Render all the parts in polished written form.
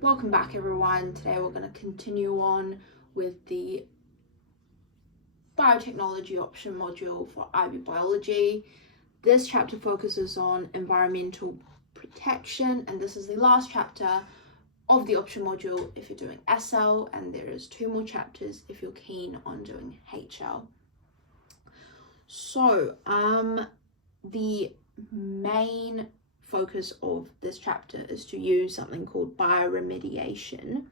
Welcome back everyone. Today we're going to continue on with the biotechnology option module for IB biology. This chapter focuses on environmental protection, and this is the last chapter of the option module if you're doing SL, and there is 2 more chapters if you're keen on doing HL. So the main focus of this chapter is to use something called bioremediation,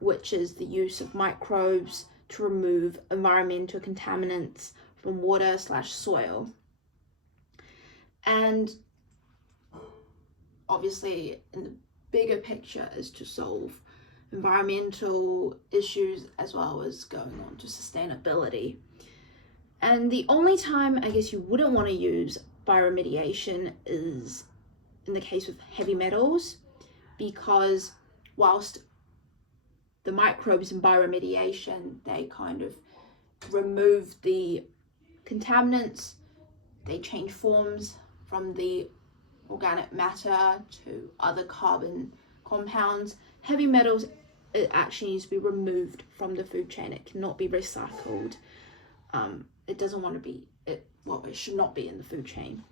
which is the use of microbes to remove environmental contaminants from water/soil. And obviously in the bigger picture is to solve environmental issues as well as going on to sustainability. And the only time I guess you wouldn't want to use bioremediation is in the case with heavy metals, because whilst the microbes in bioremediation, they kind of remove the contaminants, they change forms from the organic matter to other carbon compounds. Heavy metals, it actually needs to be removed from the food chain. It cannot be recycled. It should not be in the food chain.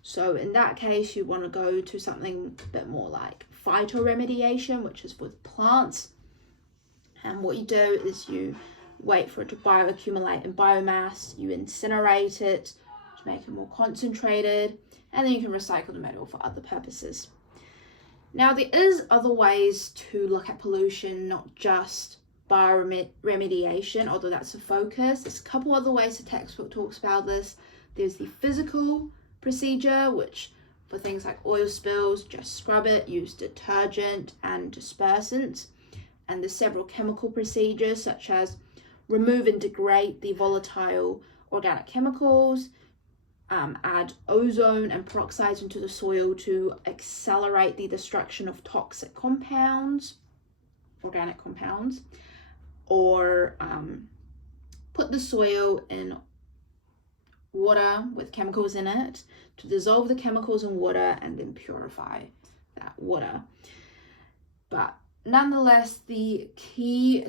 So in that case, you want to go to something a bit more like phytoremediation, which is with plants. And what you do is you wait for it to bioaccumulate in biomass, you incinerate it to make it more concentrated, and then you can recycle the metal for other purposes. Now, there is other ways to look at pollution, not just bioremediation, although that's the focus. There's a couple other ways the textbook talks about this. There's the physical procedure, which for things like oil spills, just scrub it, use detergent and dispersant. And there's several chemical procedures such as remove and degrade the volatile organic chemicals, add ozone and peroxides into the soil to accelerate the destruction of toxic compounds, organic compounds, or put the soil in water with chemicals in it to dissolve the chemicals in water and then purify that water. But nonetheless, the key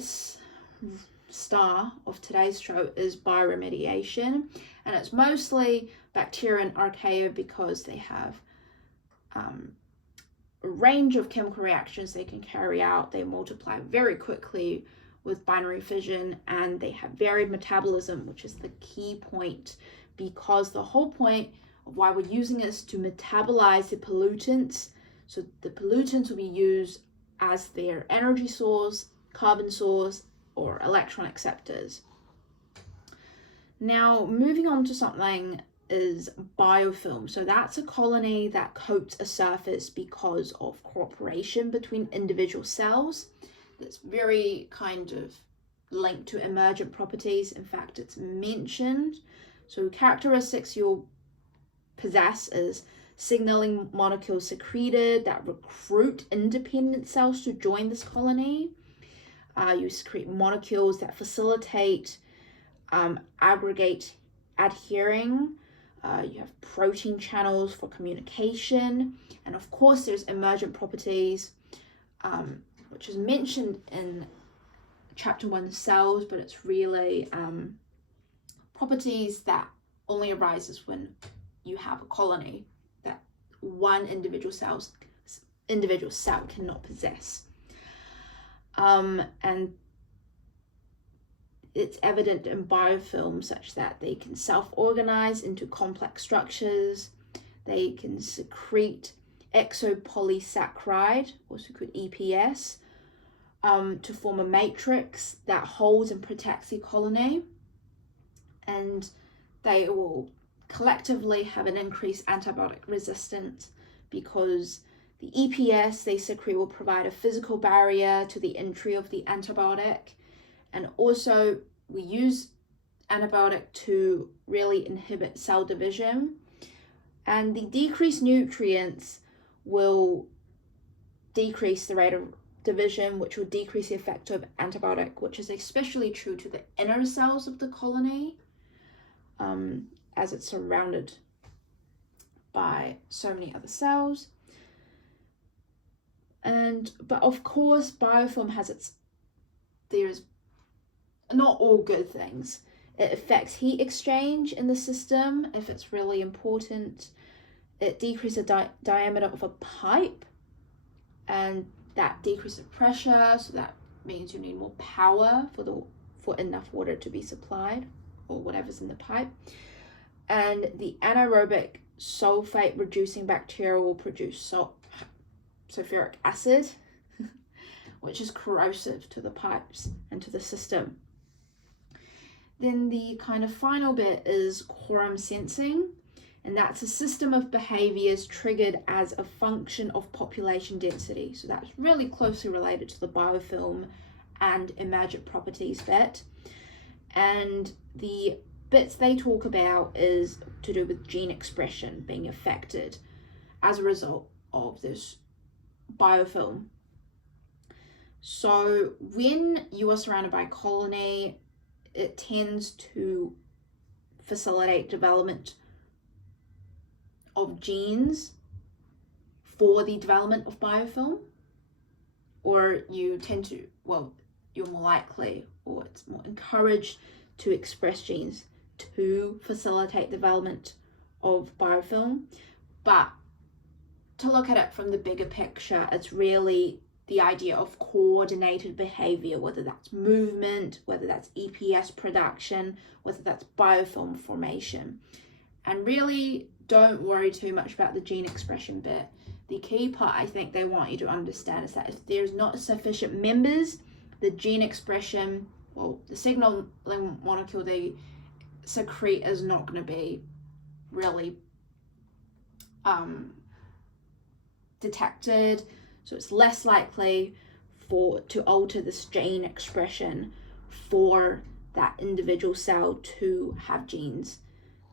star of today's show is bioremediation, and it's mostly bacteria and archaea because they have a range of chemical reactions they can carry out. They multiply very quickly with binary fission, and they have varied metabolism, which is the key point, because the whole point of why we're using it is to metabolize the pollutants. So the pollutants will be used as their energy source, carbon source, or electron acceptors. Now, moving on to something is biofilm. So that's a colony that coats a surface because of cooperation between individual cells. That's very kind of linked to emergent properties. In fact, it's mentioned. So characteristics you'll possess is signaling molecules secreted that recruit independent cells to join this colony. You secrete molecules that facilitate aggregate adhering. You have protein channels for communication. And of course, there's emergent properties, which is mentioned in chapter 1 cells, but it's really properties that only arises when you have a colony that one individual cell cannot possess. And it's evident in biofilms such that they can self-organize into complex structures. They can secrete exopolysaccharide, also called EPS, to form a matrix that holds and protects the colony. And they will collectively have an increased antibiotic resistance because the EPS they secrete will provide a physical barrier to the entry of the antibiotic. And also we use antibiotic to really inhibit cell division. And the decreased nutrients will decrease the rate of division, which will decrease the effect of antibiotic, which is especially true to the inner cells of the colony, as it's surrounded by so many other cells. But of course, biofilm there's not all good things. It affects heat exchange in the system if it's really important. It decreases the diameter of a pipe, and that decreases pressure, so that means you need more power for enough water to be supplied, or whatever's in the pipe. And the anaerobic sulfate reducing bacteria will produce sulfuric acid, which is corrosive to the pipes and to the system. Then the kind of final bit is quorum sensing, and that's a system of behaviors triggered as a function of population density. So that's really closely related to the biofilm and emergent properties bit. And the bits they talk about is to do with gene expression being affected as a result of this biofilm. So when you are surrounded by a colony, it tends to facilitate development of genes for the development of biofilm, or you're more likely, or it's more encouraged to express genes to facilitate development of biofilm. But to look at it from the bigger picture, it's really the idea of coordinated behavior, whether that's movement, whether that's EPS production, whether that's biofilm formation. And really don't worry too much about the gene expression bit. The key part I think they want you to understand is that if there's not sufficient members, the gene expression, the signaling molecule they secrete is not going to be really detected. So it's less likely to alter this gene expression for that individual cell to have genes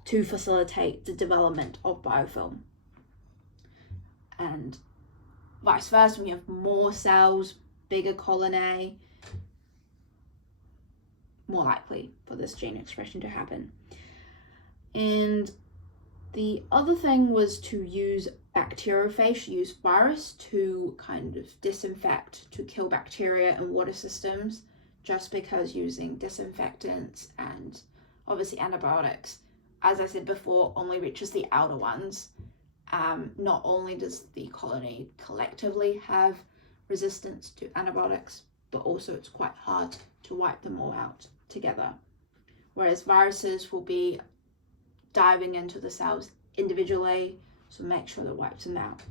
to facilitate the development of biofilm. And vice versa, when you have more cells, bigger colony, more likely for this gene expression to happen. And the other thing was to use bacteriophage, use virus to kind of disinfect, to kill bacteria in water systems, just because using disinfectants and obviously antibiotics, as I said before, only reaches the outer ones. Not only does the colony collectively have resistance to antibiotics, but also it's quite hard to wipe them all out together. Whereas viruses will be diving into the cells individually, so make sure that wipes them out.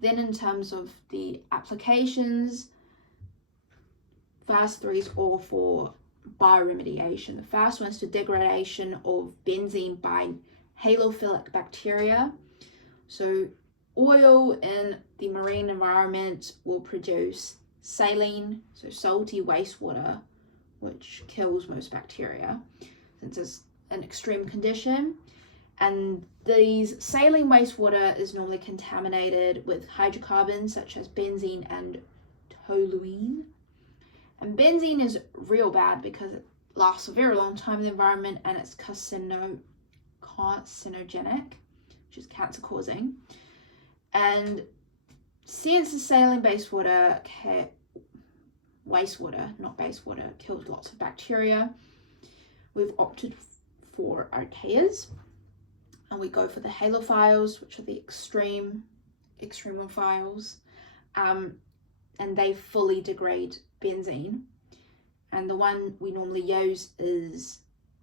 Then in terms of the applications, first three is all for bioremediation. The first one is to degradation of benzene by halophilic bacteria. So oil in the marine environment will produce saline, so salty wastewater, which kills most bacteria since it's an extreme condition. And these saline wastewater is normally contaminated with hydrocarbons such as benzene and toluene. And benzene is real bad because it lasts a very long time in the environment and it's carcinogenic, which is cancer causing. And since the saline wastewater kills lots of bacteria, we've opted for archaeas, and we go for the halophiles, which are the extremophiles, and they fully degrade benzene. And the one we normally use is,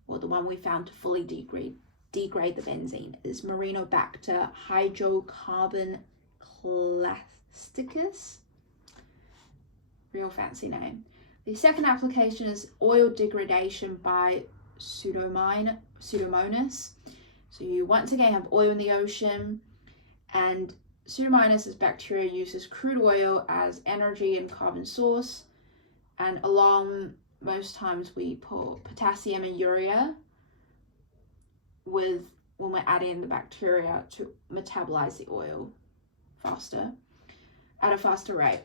the one we found to fully degrade the benzene is Marinobacter hydrocarbon clasticus. Real fancy name. The second application is oil degradation by Pseudomonas. So you once again have oil in the ocean, and Pseudomonas is bacteria uses crude oil as energy and carbon source, and along most times we put potassium and urea when we're adding the bacteria to metabolize the oil at a faster rate.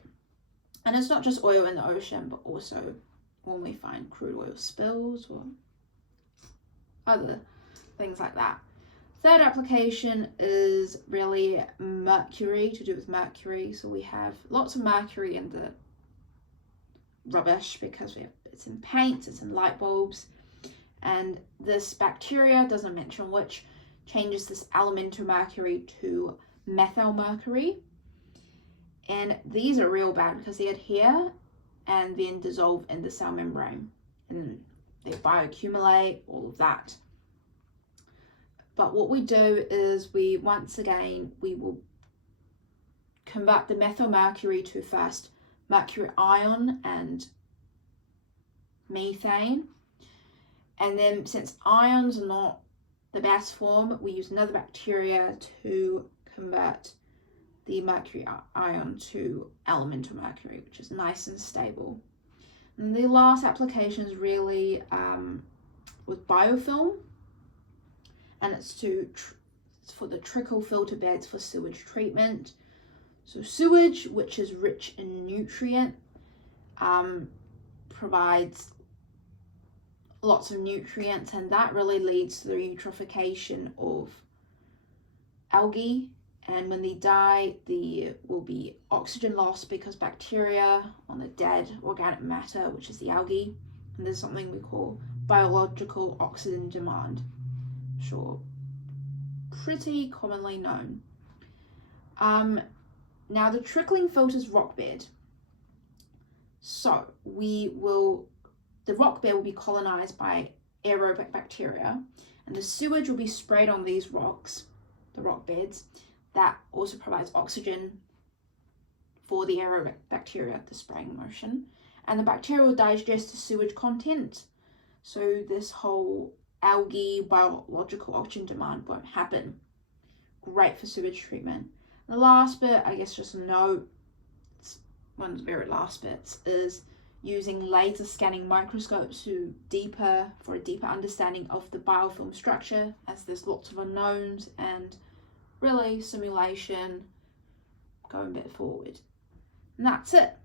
And it's not just oil in the ocean, but also when we find crude oil spills or other things like that. third application is really mercury, to do with mercury. So we have lots of mercury in the rubbish because it's in paints, it's in light bulbs, and this bacteria, doesn't mention which, changes this elemental mercury to methyl mercury. And these are real bad because they adhere and then dissolve in the cell membrane and they bioaccumulate, all of that. But what we do is we will convert the methyl mercury to first mercury ion and methane. And then since ions are not the best form, we use another bacteria to convert the mercury ion to elemental mercury, which is nice and stable. And the last application is really with biofilm, and it's for the trickle filter beds for sewage treatment. So sewage, which is rich in nutrient, provides lots of nutrients, and that really leads to the eutrophication of algae. And when they die, there will be oxygen loss because bacteria on the dead organic matter, which is the algae, and there's something we call biological oxygen demand. Sure, pretty commonly known. Now the trickling filters rock bed. So the rock bed will be colonized by aerobic bacteria, and the sewage will be sprayed on these rocks, the rock beds. That also provides oxygen for the aerobic bacteria, the spraying motion. And the bacteria will digest the sewage content. So this whole algae biological oxygen demand won't happen. Great for sewage treatment. The last bit, I guess just a note, it's one of the very last bits, is using laser scanning microscopes for a deeper understanding of the biofilm structure, as there's lots of unknowns and really simulation going a bit forward. And that's it.